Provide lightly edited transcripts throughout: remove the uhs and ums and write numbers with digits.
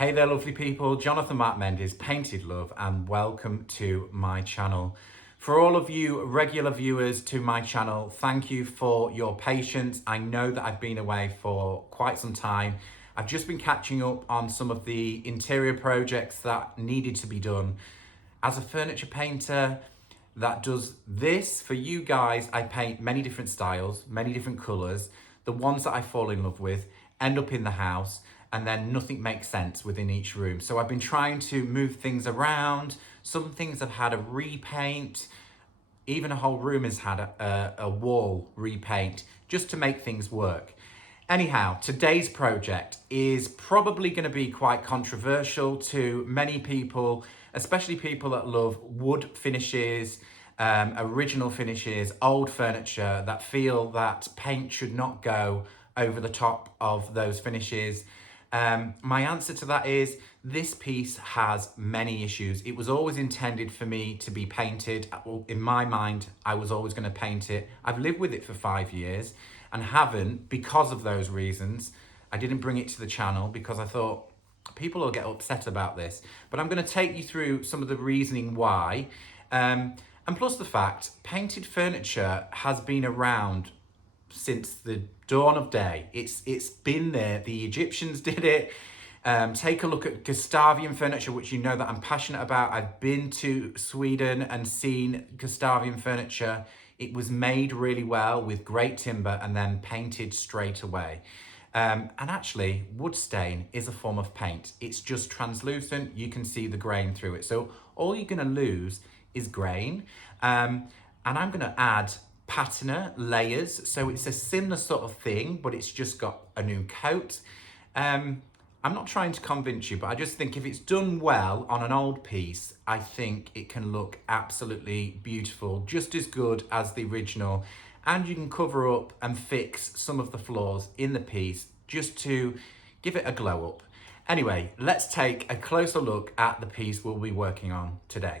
Hey there lovely people, Jonathan Mark Mendes, Painted Love, and welcome to my channel. For all of you regular viewers to my channel, thank you for your patience. I know that I've been away for quite some time. I've just been catching up on some of the interior projects that needed to be done. As a furniture painter that does this for you guys, I paint many different styles, many different colours. The ones that I fall in love with end up in the house, and then nothing makes sense within each room. So I've been trying to move things around. Some things have had a repaint. Even a whole room has had a wall repaint just to make things work. Anyhow, today's project is probably going to be quite controversial to many people, especially people that love wood finishes, original finishes, old furniture, that feel that paint should not go over the top of those finishes. My answer to that is this piece has many issues. It was always intended for me to be painted. In my mind, I was always going to paint it. I've lived with it for 5 years and haven't because of those reasons. I didn't bring it to the channel because I thought people will get upset about this. But I'm going to take you through some of the reasoning why. And plus the fact, painted furniture has been around since the dawn of day. It's been there. The Egyptians did it. Take a look at Gustavian furniture, which you know that I'm passionate about. I've been to Sweden and seen Gustavian furniture. It was made really well with great timber and then painted straight away. And actually, wood stain is a form of paint. It's just translucent. You can see the grain through it. So all you're going to lose is grain. And I'm going to add patina layers, so it's a similar sort of thing, but it's just got a new coat. I'm not trying to convince you, but I just think if it's done well on an old piece, I think it can look absolutely beautiful, just as good as the original. And you can cover up and fix some of the flaws in the piece just to give it a glow up. Anyway, let's take a closer look at the piece we'll be working on today.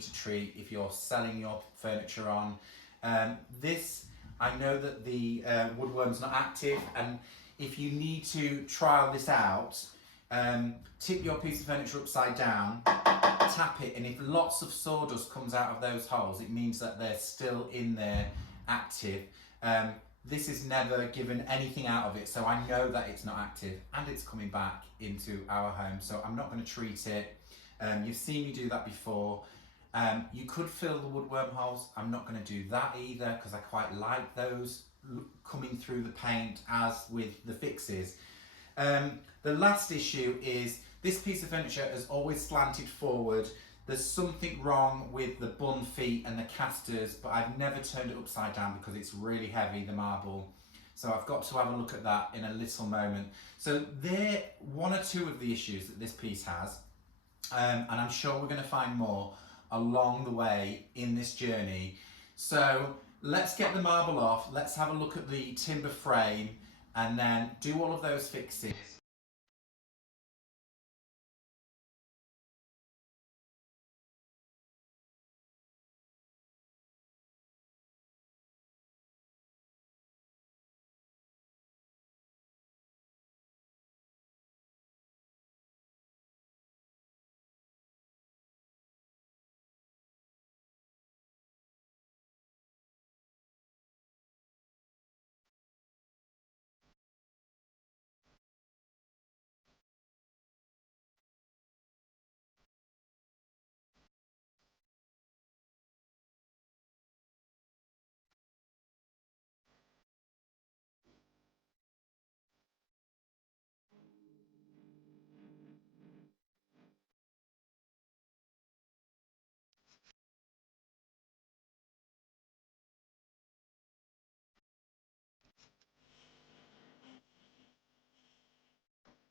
need to treat if you're selling your furniture on. This, I know that the woodworm's not active, and if you need to trial this out, tip your piece of furniture upside down, tap it, and if lots of sawdust comes out of those holes, it means that they're still in there active. This is never given anything out of it, so I know that it's not active, and it's coming back into our home, so I'm not going to treat it. You've seen me do that before. You could fill the woodworm holes. I'm not going to do that either, because I quite like those coming through the paint as with the fixes. The last issue is this piece of furniture has always slanted forward. There's something wrong with the bun feet and the casters, but I've never turned it upside down because it's really heavy, the marble. So I've got to have a look at that in a little moment. So there, one or two of the issues that this piece has, and I'm sure we're going to find more along the way in this journey. So let's get the marble off, let's have a look at the timber frame, and then do all of those fixes.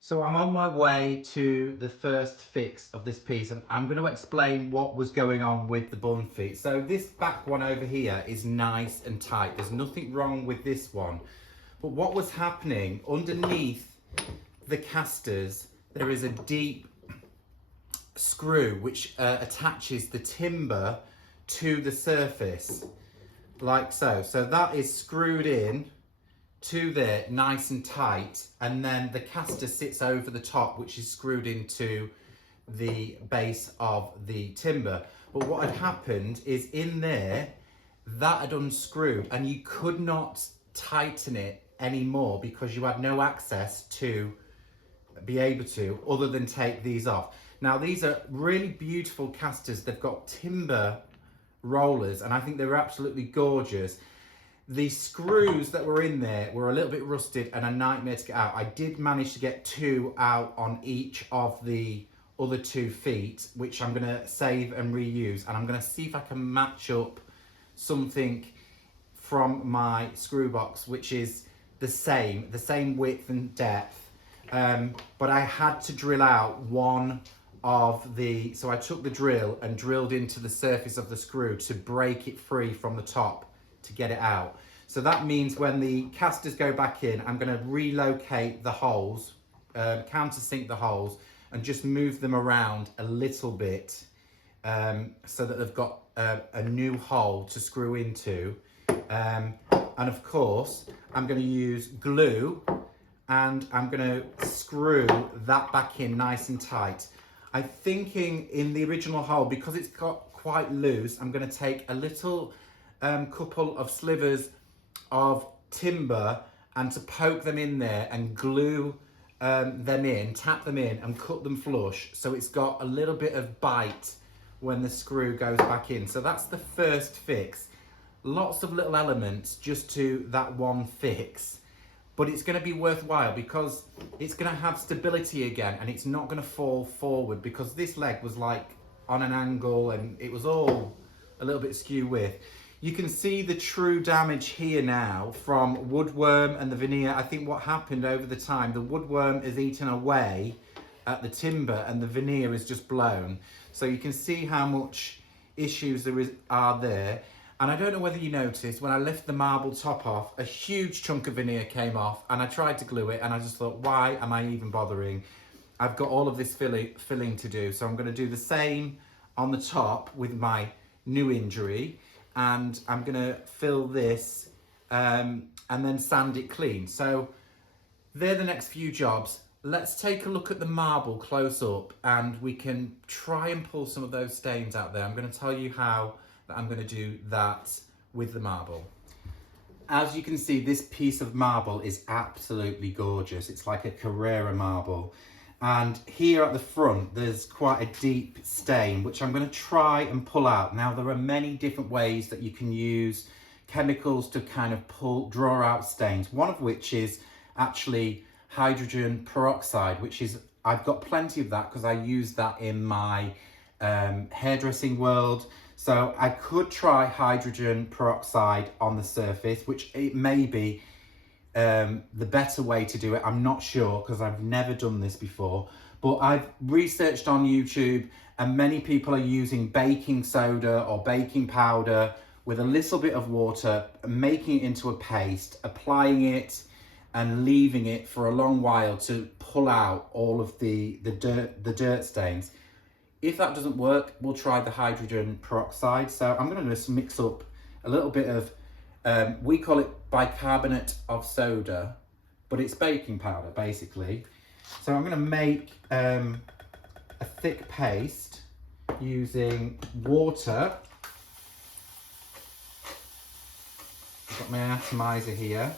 So I'm on my way to the first fix of this piece, and I'm going to explain what was going on with the bun feet. So this back one over here is nice and tight. There's nothing wrong with this one. But what was happening underneath the casters, there is a deep screw which attaches the timber to the surface, like so. So that is screwed in to there nice and tight, and then the caster sits over the top, which is screwed into the base of the timber. But what had happened is in there that had unscrewed, and you could not tighten it anymore because you had no access to be able to, other than take these off. Now these are really beautiful casters. They've got timber rollers, and I think they're absolutely gorgeous. The screws that were in there were a little bit rusted and a nightmare to get out. I did manage to get two out on each of the other 2 feet, which I'm going to save and reuse. And I'm going to see if I can match up something from my screw box, which is the same width and depth. But I had to drill out one of the, so I took the drill and drilled into the surface of the screw to break it free from the top to get it out. So that means when the casters go back in, I'm going to relocate the holes, countersink the holes, and just move them around a little bit, so that they've got a new hole to screw into. And of course, I'm going to use glue, and I'm going to screw that back in nice and tight. I'm thinking in the original hole, because it's got quite loose, I'm going to take a little couple of slivers of timber and to poke them in there and glue them in, tap them in and cut them flush, so it's got a little bit of bite when the screw goes back in. So that's the first fix. Lots of little elements just to that one fix, but it's going to be worthwhile because it's going to have stability again, and it's not going to fall forward, because this leg was like on an angle and it was all a little bit skew with. You can see the true damage here now from woodworm and the veneer. I think what happened over the time, the woodworm is eaten away at the timber and the veneer is just blown. So you can see how much issues are there. And I don't know whether you noticed, when I lifted the marble top off, a huge chunk of veneer came off, and I tried to glue it, and I just thought, why am I even bothering? I've got all of this filling to do. So I'm going to do the same on the top with my new injury, and I'm gonna fill this and then sand it clean. So they're the next few jobs. Let's take a look at the marble close up and we can try and pull some of those stains out there. I'm going to tell you how that I'm going to do that with the marble. As you can see, this piece of marble is absolutely gorgeous. It's like a Carrara marble. And here at the front, there's quite a deep stain, which I'm going to try and pull out. Now, there are many different ways that you can use chemicals to kind of draw out stains, one of which is actually hydrogen peroxide, which is, I've got plenty of that because I use that in my hairdressing world. So I could try hydrogen peroxide on the surface, which it may be the better way to do it. I'm not sure because I've never done this before, but I've researched on YouTube and many people are using baking soda or baking powder with a little bit of water, making it into a paste, applying it and leaving it for a long while to pull out all of the dirt stains. If that doesn't work, we'll try the hydrogen peroxide. So I'm going to just mix up a little bit of, we call it bicarbonate of soda, but it's baking powder basically. So I'm going to make a thick paste using water. I've got my atomizer here.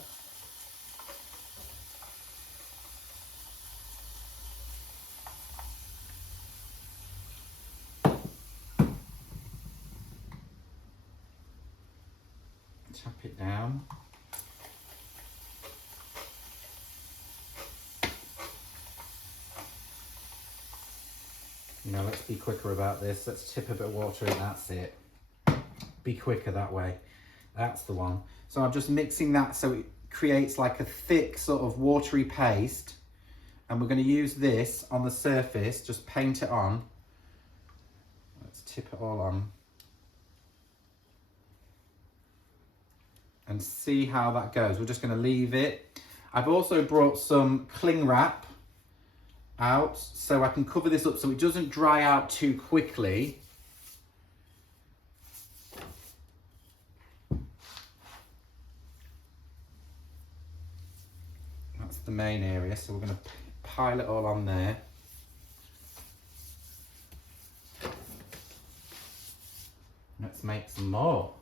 Tap it down. You know, let's be quicker about this. Let's tip a bit of water in, that's it. Be quicker that way. That's the one. So I'm just mixing that so it creates like a thick sort of watery paste. And we're going to use this on the surface, just paint it on. Let's tip it all on. And see how that goes. We're just going to leave it. I've also brought some cling wrap out so I can cover this up so it doesn't dry out too quickly. That's the main area, so we're going to pile it all on there. Let's make some more.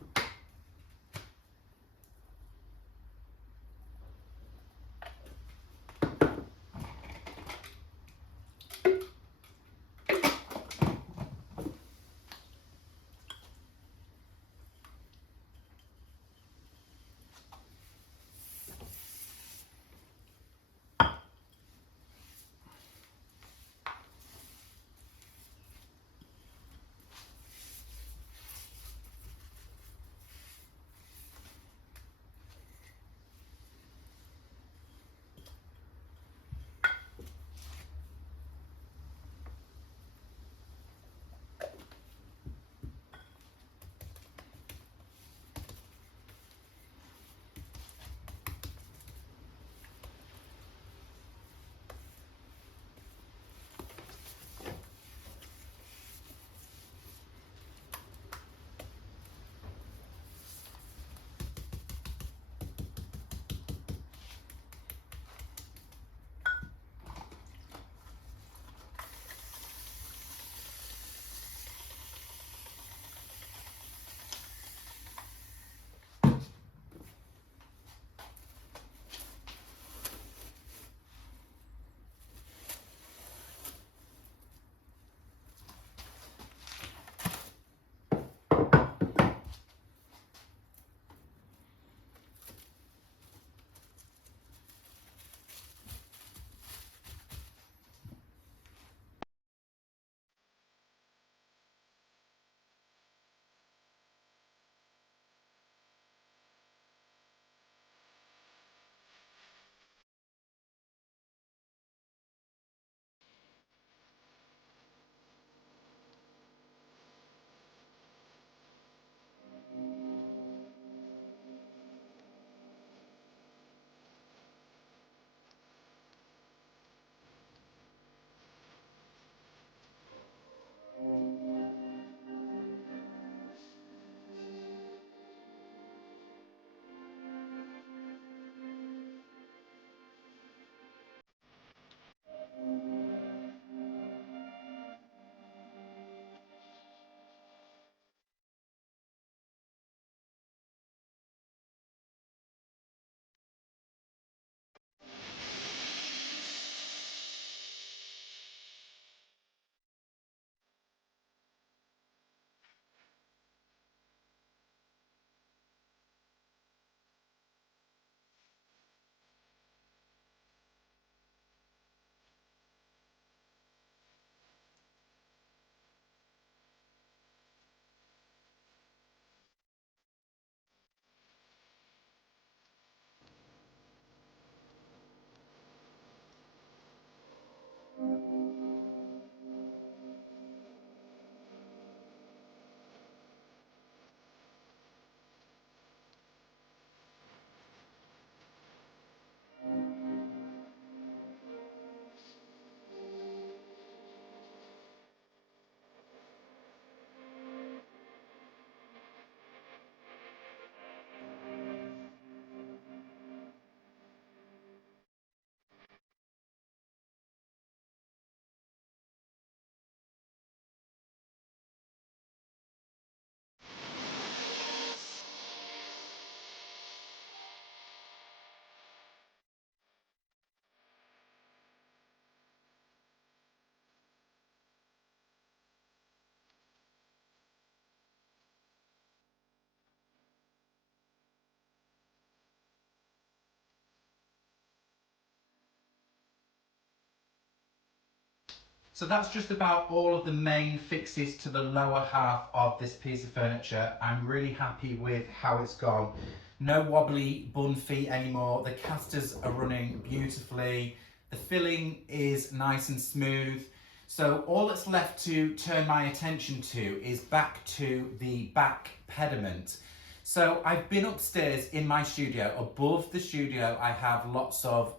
So that's just about all of the main fixes to the lower half of this piece of furniture. I'm really happy with how it's gone. No wobbly bun feet anymore. The casters are running beautifully. The filling is nice and smooth. So all that's left to turn my attention to is back to the back pediment. So I've been upstairs in my studio. Above the studio, I have lots of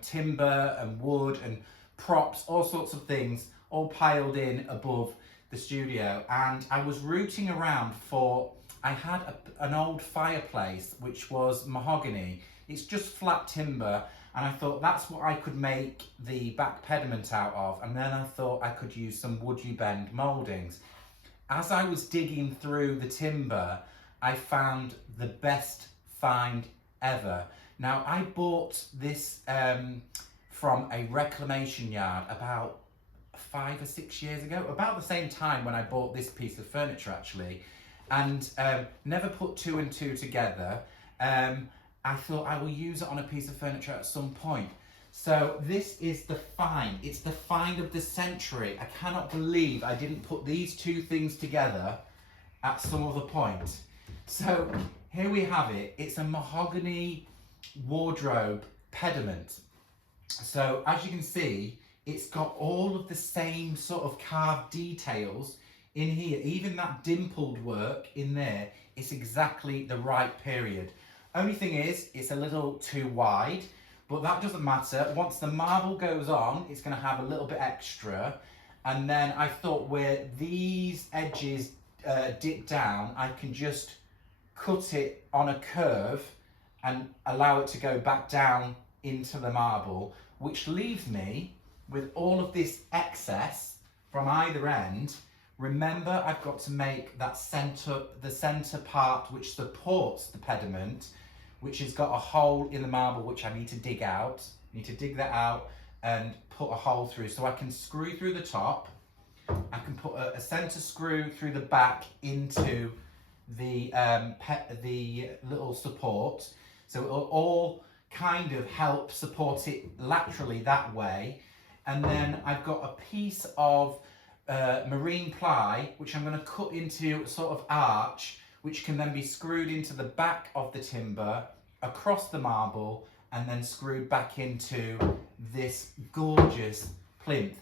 timber and wood and props, all sorts of things, all piled in above the studio. And I was rooting around I had an old fireplace, which was mahogany. It's just flat timber. And I thought that's what I could make the back pediment out of. And then I thought I could use some wood you bend mouldings. As I was digging through the timber, I found the best find ever. Now, I bought this from a reclamation yard about 5 or 6 years ago, about the same time when I bought this piece of furniture actually, and never put two and two together. I thought I will use it on a piece of furniture at some point. So this is the find. It's the find of the century. I cannot believe I didn't put these two things together at some other point. So here we have it. It's a mahogany wardrobe pediment. So as you can see, it's got all of the same sort of carved details in here. Even that dimpled work in there, it's exactly the right period. Only thing is, it's a little too wide, but that doesn't matter. Once the marble goes on, it's going to have a little bit extra. And then I thought where these edges dip down, I can just cut it on a curve and allow it to go back down into the marble, which leaves me with all of this excess from either end. Remember, I've got to make that the center part which supports the pediment, which has got a hole in the marble which I need to dig out. I need to dig that out and put a hole through so I can screw through the top. I can put a center screw through the back into the little support. So it'll all kind of help support it laterally that way. And then I've got a piece of marine ply, which I'm going to cut into a sort of arch, which can then be screwed into the back of the timber, across the marble, and then screwed back into this gorgeous plinth.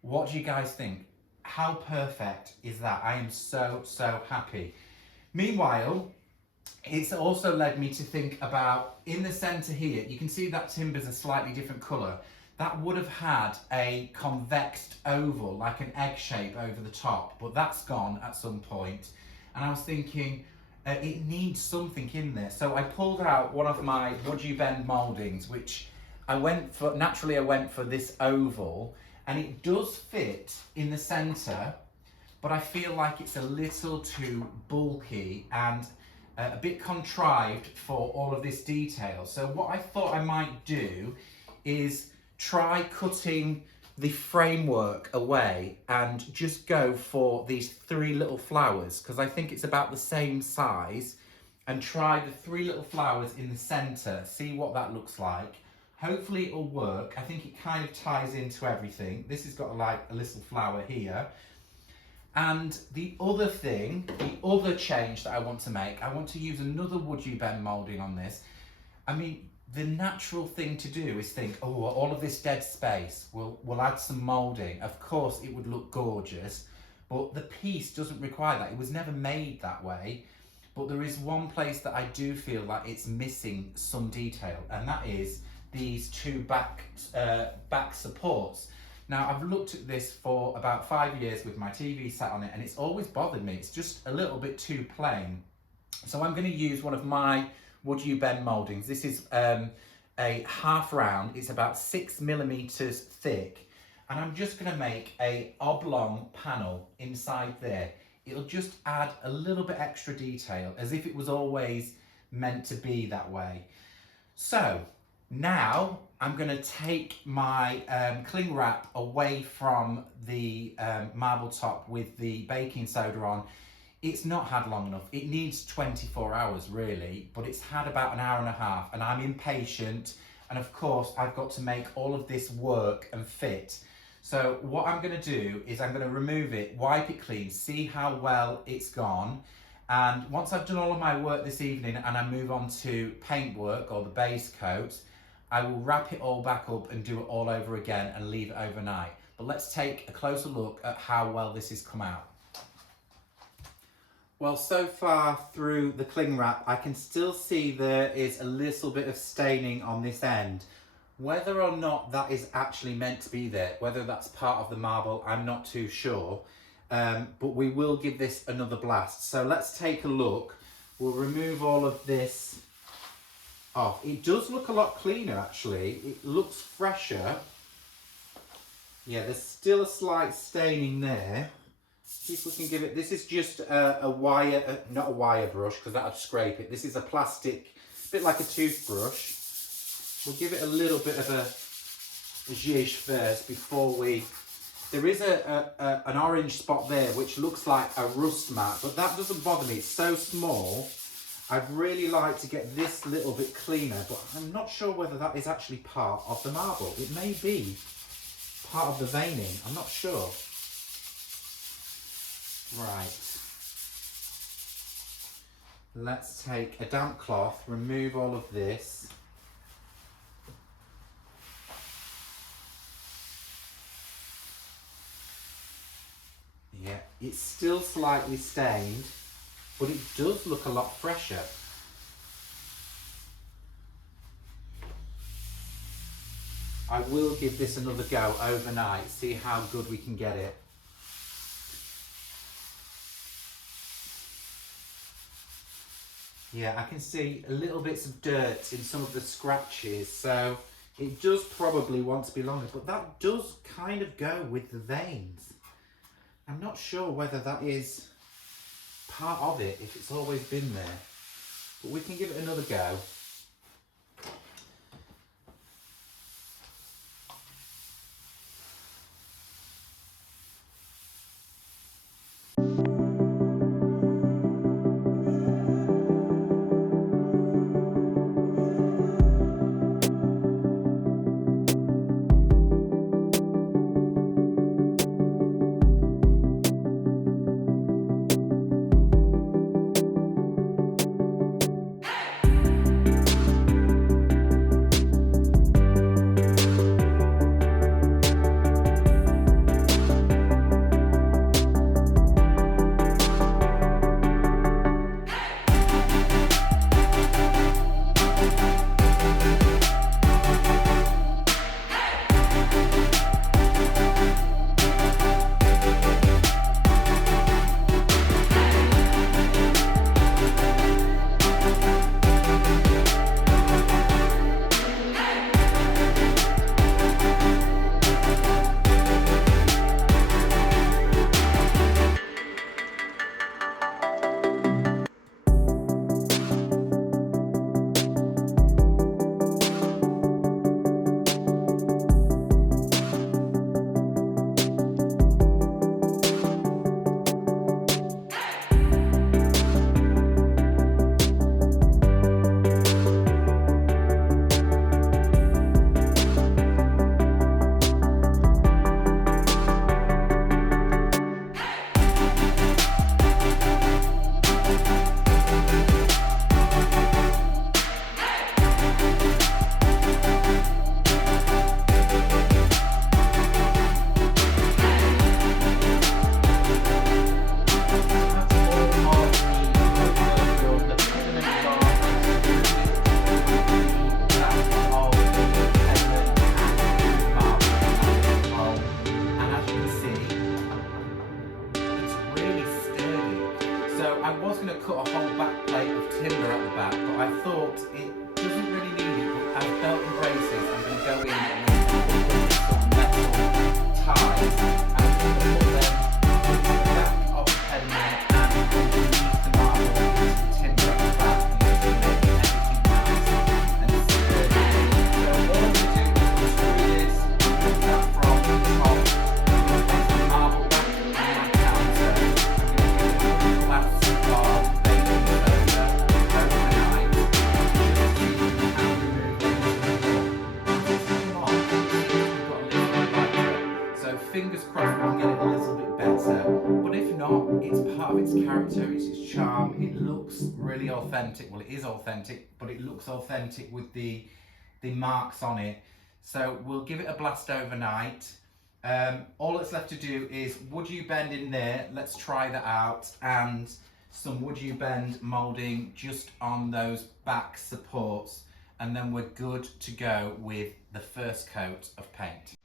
What do you guys think? How perfect is that? I am so, so happy. Meanwhile, it's also led me to think about, in the centre here, you can see that timber's a slightly different colour. That would have had a convexed oval, like an egg shape over the top, but that's gone at some point. And I was thinking, it needs something in there. So I pulled out one of my wood you bend mouldings, which naturally I went for this oval, and it does fit in the centre, but I feel like it's a little too bulky and a bit contrived for all of this detail. So what I thought I might do is try cutting the framework away and just go for these 3 little flowers, because I think it's about the same size, and try the 3 little flowers in the center, see what that looks like. Hopefully it'll work. I think it kind of ties into everything. This has got like a little flower here. And the other thing, the other change that I want to make, I want to use another wood you bend moulding on this. I mean, the natural thing to do is think, oh, all of this dead space, we'll add some moulding. Of course, it would look gorgeous, but the piece doesn't require that. It was never made that way. But there is one place that I do feel like it's missing some detail, and that is these 2 back supports. Now, I've looked at this for about 5 years with my TV sat on it, and it's always bothered me. It's just a little bit too plain. So I'm going to use one of my wood you bend mouldings. This is a half round. It's about 6 millimeters thick, and I'm just going to make a oblong panel inside there. It'll just add a little bit extra detail, as if it was always meant to be that way. So now I'm going to take my cling wrap away from the marble top with the baking soda on. It's not had long enough. It needs 24 hours really, but it's had about an hour and a half, and I'm impatient. And of course, I've got to make all of this work and fit. So what I'm going to do is I'm going to remove it, wipe it clean, see how well it's gone. And once I've done all of my work this evening and I move on to paintwork or the base coat, I will wrap it all back up and do it all over again and leave it overnight. But let's take a closer look at how well this has come out. Well, so far through the cling wrap, I can still see there is a little bit of staining on this end. Whether or not that is actually meant to be there, whether that's part of the marble, I'm not too sure. But we will give this another blast. So let's take a look. We'll remove all of this off. It does look a lot cleaner actually. It looks fresher. Yeah, there's still a slight staining there. See if we can give it, this is just a wire, not a wire brush because that would scrape it. This is a plastic, bit like a toothbrush. We'll give it a little bit of a zhuzh first before we, there is an orange spot there which looks like a rust mat, but that doesn't bother me, it's so small. I'd really like to get this little bit cleaner, but I'm not sure whether that is actually part of the marble. It may be part of the veining, I'm not sure. Right, let's take a damp cloth, remove all of this. Yeah, it's still slightly stained, but it does look a lot fresher. I will give this another go overnight, see how good we can get it. Yeah, I can see little bits of dirt in some of the scratches, so it does probably want to be longer, but that does kind of go with the veins. I'm not sure whether that is part of it, if it's always been there, but we can give it another go. really authentic. Well, it is authentic, but it looks authentic with the marks on it. So we'll give it a blast overnight. All that's left to do is would you bend in there. Let's try that out, and some would you bend moulding just on those back supports, and then we're good to go with the first coat of paint.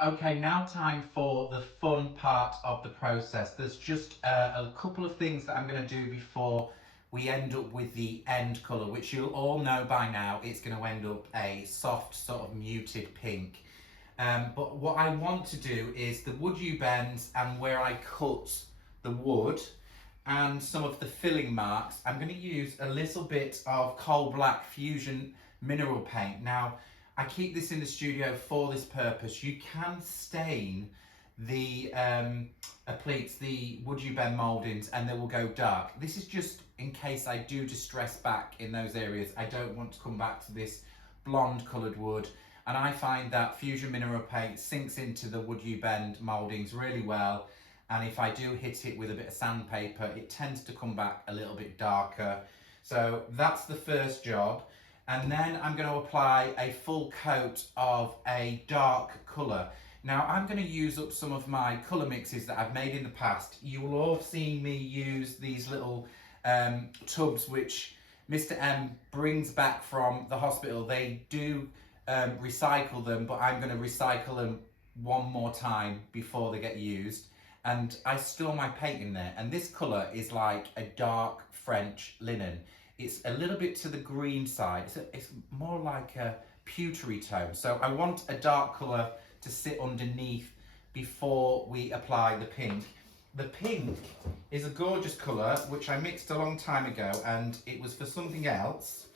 Okay, now time for the fun part of the process. There's just a couple of things that I'm going to do before we end up with the end colour, which you'll all know by now. It's going to end up a soft sort of muted pink. But what I want to do is the wood you bend and where I cut the wood and some of the filling marks, I'm going to use a little bit of coal black fusion mineral paint. Now, I keep this in the studio for this purpose. You can stain the pleats, the wood you bend mouldings, and they will go dark. This is just in case I do distress back in those areas. I don't want to come back to this blonde coloured wood, and I find that Fusion mineral paint sinks into the wood you bend mouldings really well, and if I do hit it with a bit of sandpaper, it tends to come back a little bit darker. So that's the first job. And then I'm going to apply a full coat of a dark colour. Now I'm going to use up some of my colour mixes that I've made in the past. You will all have seen me use these little tubs which Mr. M brings back from the hospital. They do recycle them, but I'm going to recycle them one more time before they get used. And I store my paint in there, and this colour is like a dark French linen. It's a little bit to the green side. It's more like a pewtery tone. So I want a dark colour to sit underneath before we apply the pink. The pink is a gorgeous colour which I mixed a long time ago, and it was for something else.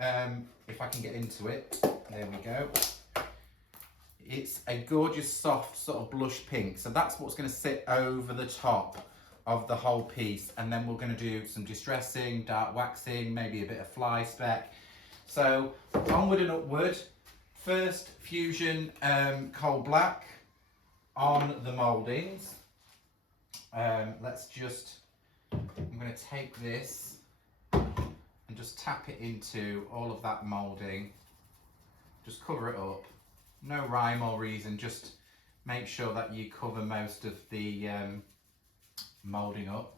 If I can get into it, there we go. It's a gorgeous soft sort of blush pink. So that's what's going to sit over the top of the whole piece, and then we're going to do some distressing, dark waxing, maybe a bit of fly speck. So onward and upward. First, Fusion coal black on the mouldings. I'm going to take this and just tap it into all of that moulding. Just cover it up. No rhyme or reason, just make sure that you cover most of the moulding up.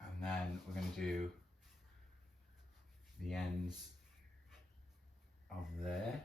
And then we're going to do the ends of there.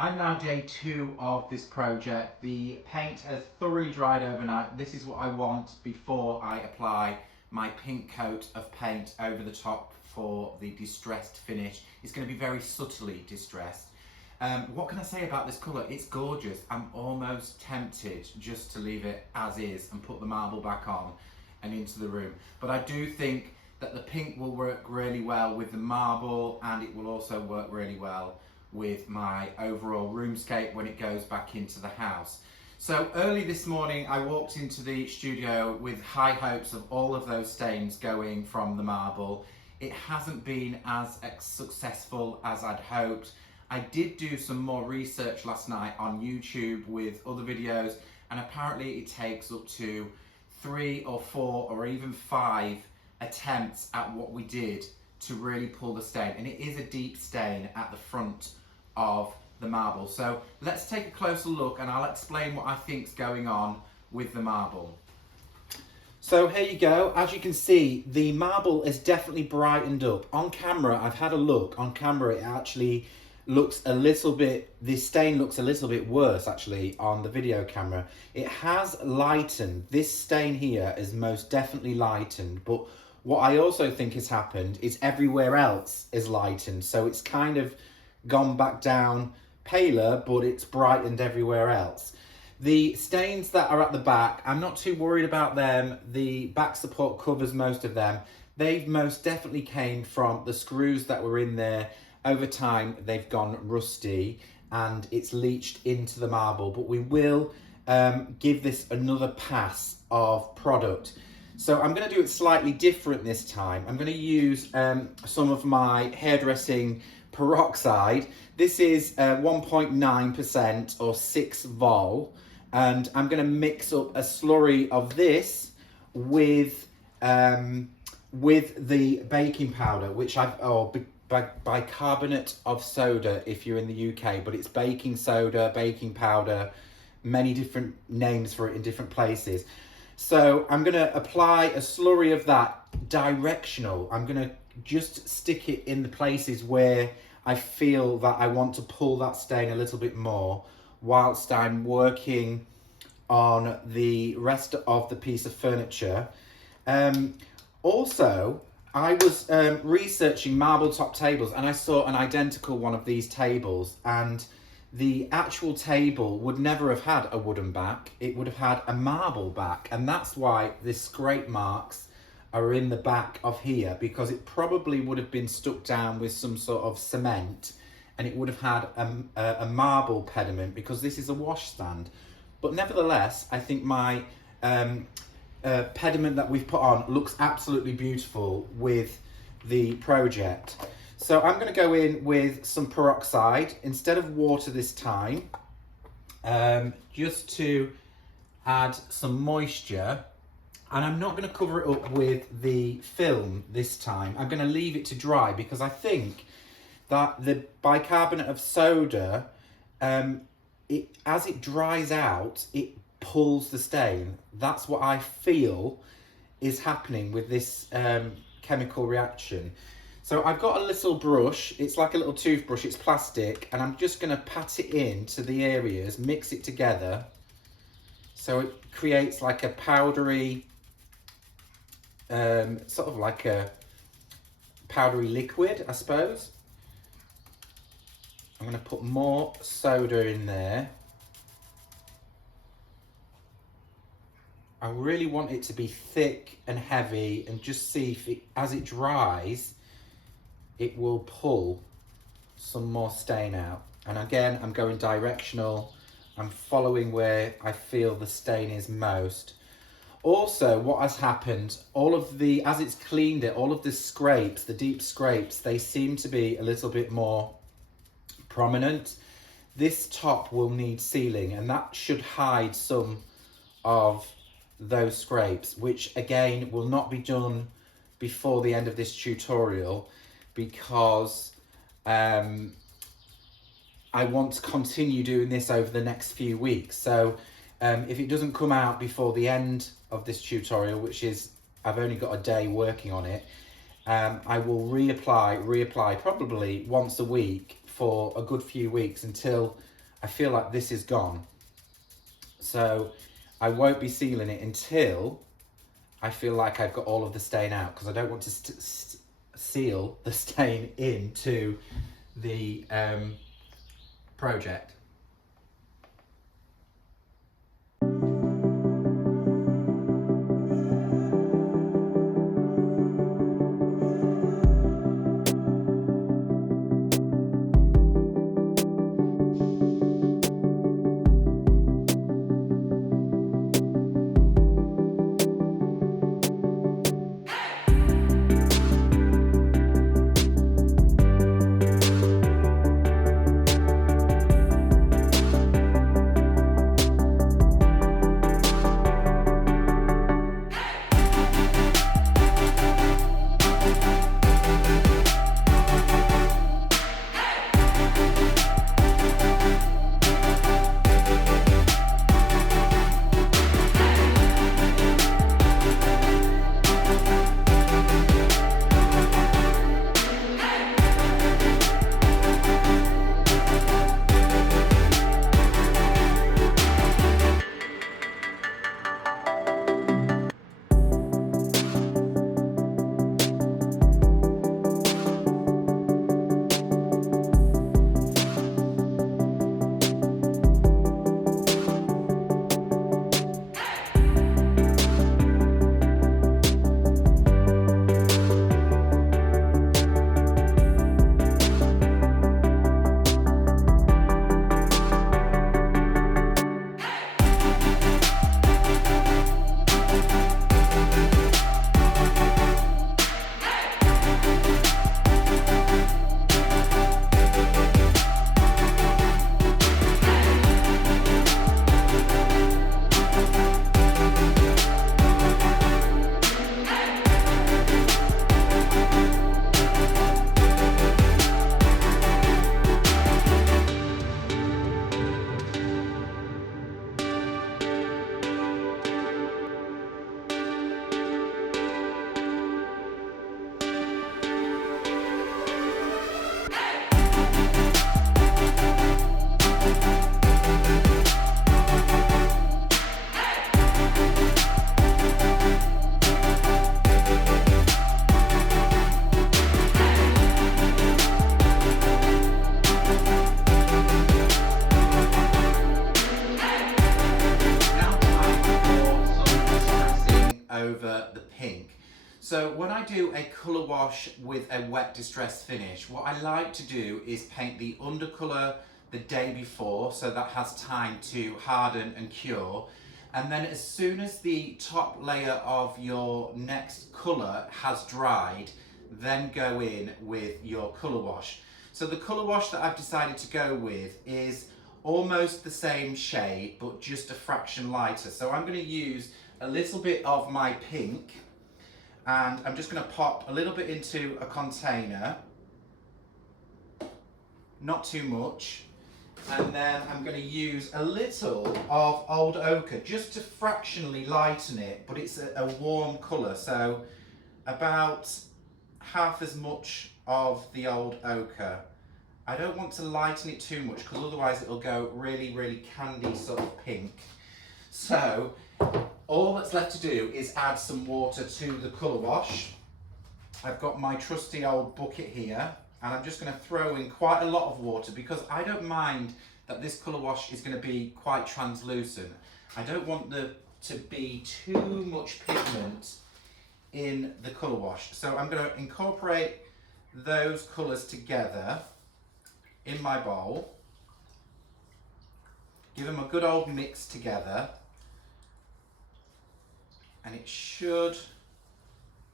I'm now day 2 of this project. The paint has thoroughly dried overnight. This is what I want before I apply my pink coat of paint over the top for the distressed finish. It's going to be very subtly distressed. What can I say about this colour? It's gorgeous. I'm almost tempted just to leave it as is and put the marble back on and into the room. But I do think that the pink will work really well with the marble, and it will also work really well with my overall roomscape when it goes back into the house. So early this morning I walked into the studio with high hopes of all of those stains going from the marble. It hasn't been as successful as I'd hoped. I did do some more research last night on YouTube with other videos, and apparently it takes up to 3 or 4 or even 5 attempts at what we did to really pull the stain, and it is a deep stain at the front of the marble. So let's take a closer look and I'll explain what I think's going on with the marble. So here you go. As you can see, the marble is definitely brightened up. On camera, I've had a look. On camera, it actually looks a little bit, the stain looks a little bit worse actually on the video camera. It has lightened. This stain here is most definitely lightened, but what I also think has happened is everywhere else is lightened. So it's kind of gone back down paler, but it's brightened everywhere else. The stains that are at the back, I'm not too worried about them. The back support covers most of them. They've most definitely came from the screws that were in there. Over time, they've gone rusty and it's leached into the marble, but we will give this another pass of product. So I'm going to do it slightly different this time. I'm going to use some of my hairdressing peroxide. This is 1.9% or 6 vol, and I'm going to mix up a slurry of this with the baking powder, which bicarbonate of soda if you're in the UK, but it's baking soda, baking powder, many different names for it in different places. So I'm going to apply a slurry of that directional. I'm going to just stick it in the places where I feel that I want to pull that stain a little bit more whilst I'm working on the rest of the piece of furniture. Also, I was researching marble top tables and I saw an identical one of these tables, and the actual table would never have had a wooden back. It would have had a marble back, and that's why the scrape marks are in the back of here, because it probably would have been stuck down with some sort of cement and it would have had a marble pediment, because this is a washstand. But nevertheless, I think my pediment that we've put on looks absolutely beautiful with the project. So I'm going to go in with some peroxide instead of water this time, just to add some moisture. And I'm not going to cover it up with the film this time. I'm going to leave it to dry, because I think that the bicarbonate of soda, as it dries out, it pulls the stain. That's what I feel is happening with this chemical reaction. So I've got a little brush. It's like a little toothbrush. It's plastic, and I'm just going to pat it into the areas, mix it together, so it creates like a powdery, sort of like a powdery liquid, I suppose. I'm going to put more soda in there. I really want it to be thick and heavy, and just see if it, as it dries, it will pull some more stain out. And again, I'm going directional. I'm following where I feel the stain is most. Also, what has happened, as it's cleaned it, all of the scrapes, the deep scrapes, they seem to be a little bit more prominent. This top will need sealing, and that should hide some of those scrapes, which again will not be done before the end of this tutorial, because I want to continue doing this over the next few weeks. So if it doesn't come out before the end of this tutorial, which is, I've only got a day working on it, I will reapply probably once a week for a good few weeks until I feel like this is gone. So I won't be sealing it until I feel like I've got all of the stain out, because I don't want to seal the stain into the project. Over the pink. So when I do a colour wash with a wet distress finish, what I like to do is paint the undercolour the day before, so that has time to harden and cure. And then as soon as the top layer of your next colour has dried, then go in with your colour wash. So the colour wash that I've decided to go with is almost the same shade, but just a fraction lighter. So I'm going to use a little bit of my pink, and I'm just going to pop a little bit into a container, not too much, and then I'm going to use a little of old ochre just to fractionally lighten it, but it's a warm colour, so about half as much of the old ochre. I don't want to lighten it too much, because otherwise it'll go really, really candy sort of pink. So all that's left to do is add some water to the colour wash. I've got my trusty old bucket here, and I'm just going to throw in quite a lot of water, because I don't mind that this colour wash is going to be quite translucent. I don't want there to be too much pigment in the colour wash. So I'm going to incorporate those colours together in my bowl, give them a good old mix together, and it should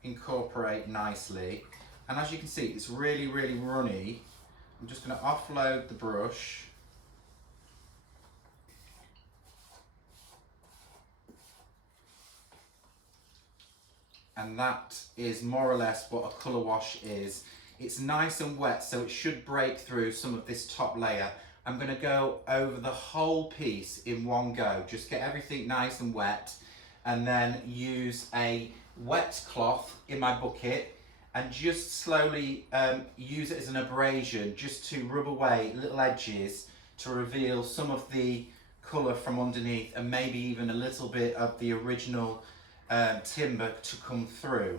incorporate nicely. And as you can see, it's really, really runny. I'm just going to offload the brush. And that is more or less what a colour wash is. It's nice and wet, so it should break through some of this top layer. I'm going to go over the whole piece in one go, just get everything nice and wet, and then use a wet cloth in my bucket and just slowly use it as an abrasion, just to rub away little edges, to reveal some of the colour from underneath, and maybe even a little bit of the original timber to come through.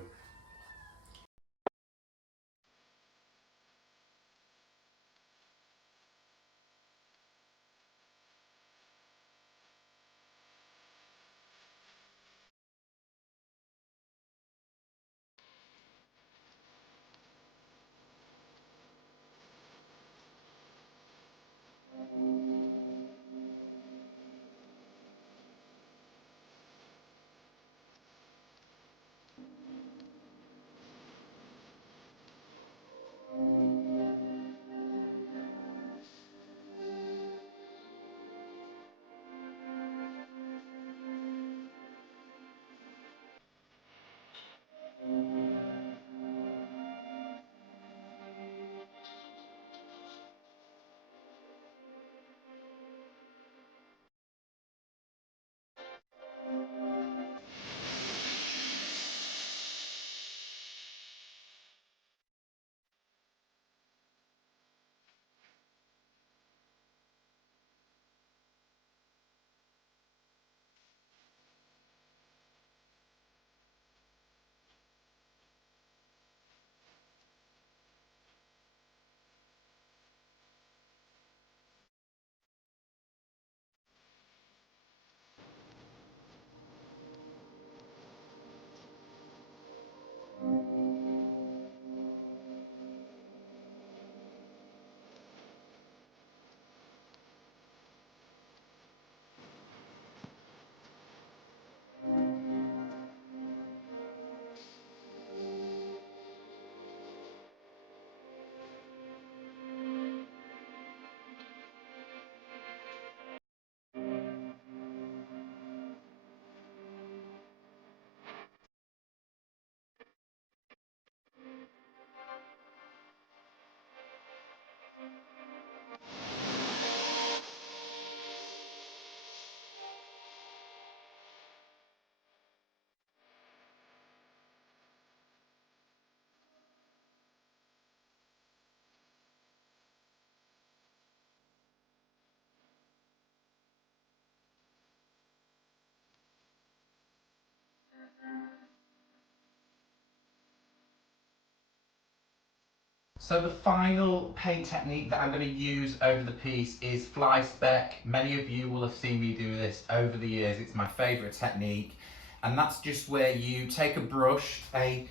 So the final paint technique that I'm going to use over the piece is fly speck. Many of you will have seen me do this over the years. It's my favourite technique, and that's just where you take a brush, a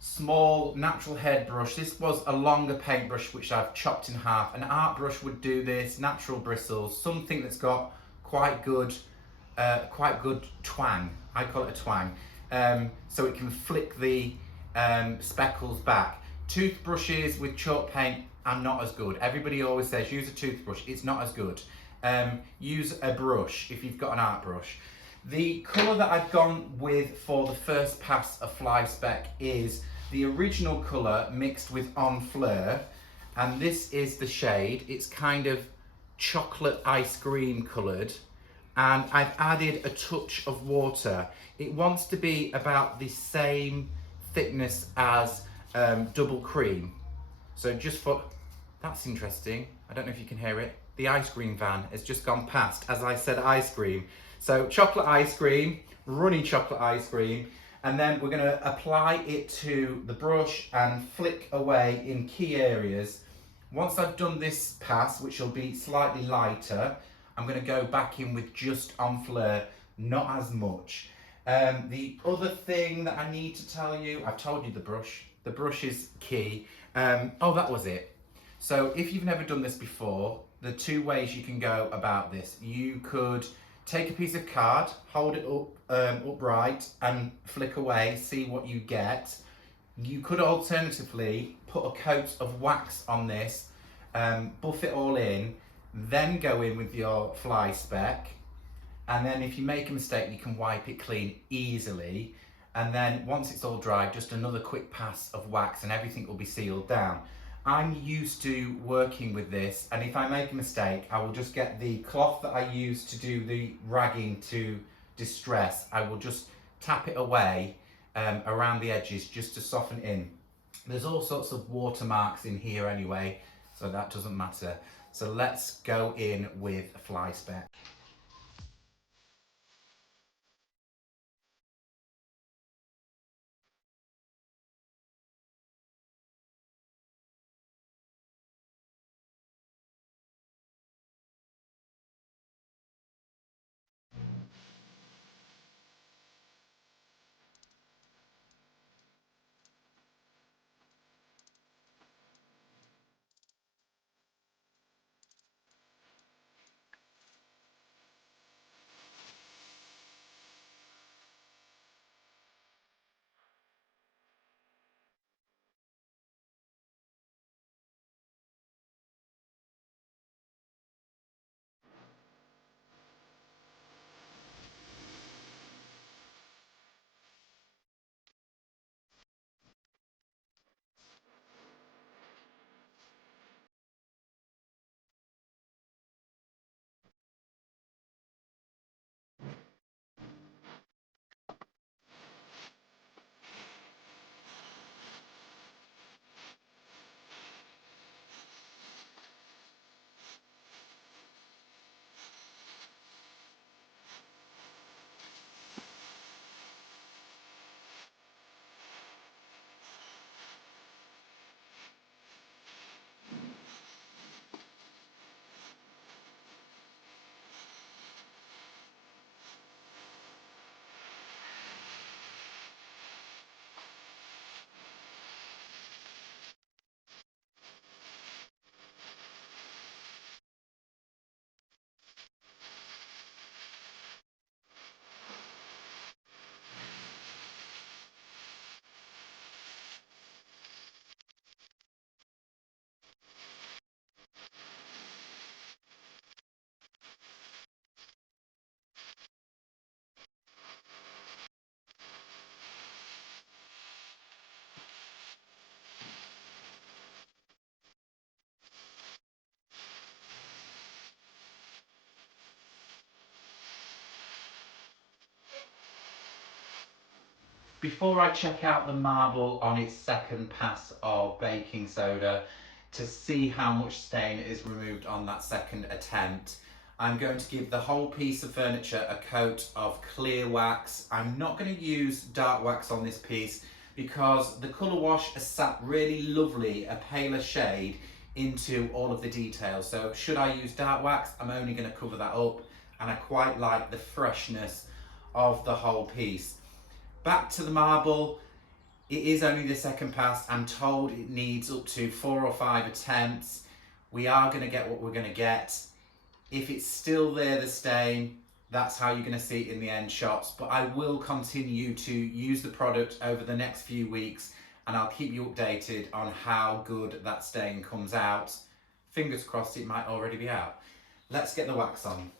small natural head brush. This was a longer paintbrush which I've chopped in half. An art brush would do this, natural bristles, something that's got quite good twang. I call it a twang. So it can flick the speckles back. Toothbrushes with chalk paint are not as good. Everybody always says use a toothbrush. It's not as good. Use a brush if you've got an art brush. The colour that I've gone with for the first pass of fly speck is the original colour mixed with En Fleur, and this is the shade. It's kind of chocolate ice cream coloured, and I've added a touch of water. It wants to be about the same thickness as double cream. So just for, that's interesting. I don't know if you can hear it. The ice cream van has just gone past as I said ice cream. So chocolate ice cream, runny chocolate ice cream, and then we're going to apply it to the brush and flick away in key areas. Once I've done this pass, which will be slightly lighter, I'm going to go back in with just En Fleur, not as much. The other thing that I need to tell you, I've told you the brush. The brush is key. Oh, that was it. So if you've never done this before, the two ways you can go about this. You could take a piece of card, hold it up upright and flick away, see what you get. You could alternatively put a coat of wax on this, buff it all in, then go in with your fly speck, and then if you make a mistake you can wipe it clean easily, and then once it's all dry, just another quick pass of wax and everything will be sealed down. I'm used to working with this, and if I make a mistake I will just get the cloth that I use to do the ragging to distress. I will just tap it away around the edges just to soften in. There's all sorts of watermarks in here anyway, so that doesn't matter. So let's go in with a fly speck. Before I check out the marble on its second pass of baking soda to see how much stain is removed on that second attempt, I'm going to give the whole piece of furniture a coat of clear wax. I'm not going to use dark wax on this piece because the colour wash has sat really lovely, a paler shade, into all of the details. So should I use dark wax, I'm only going to cover that up, and I quite like the freshness of the whole piece. Back to the marble, it is only the second pass. I'm told it needs up to 4 or 5 attempts. We are going to get what we're going to get. If it's still there, the stain, that's how you're going to see it in the end shots. But I will continue to use the product over the next few weeks, and I'll keep you updated on how good that stain comes out. Fingers crossed it might already be out. Let's get the wax on.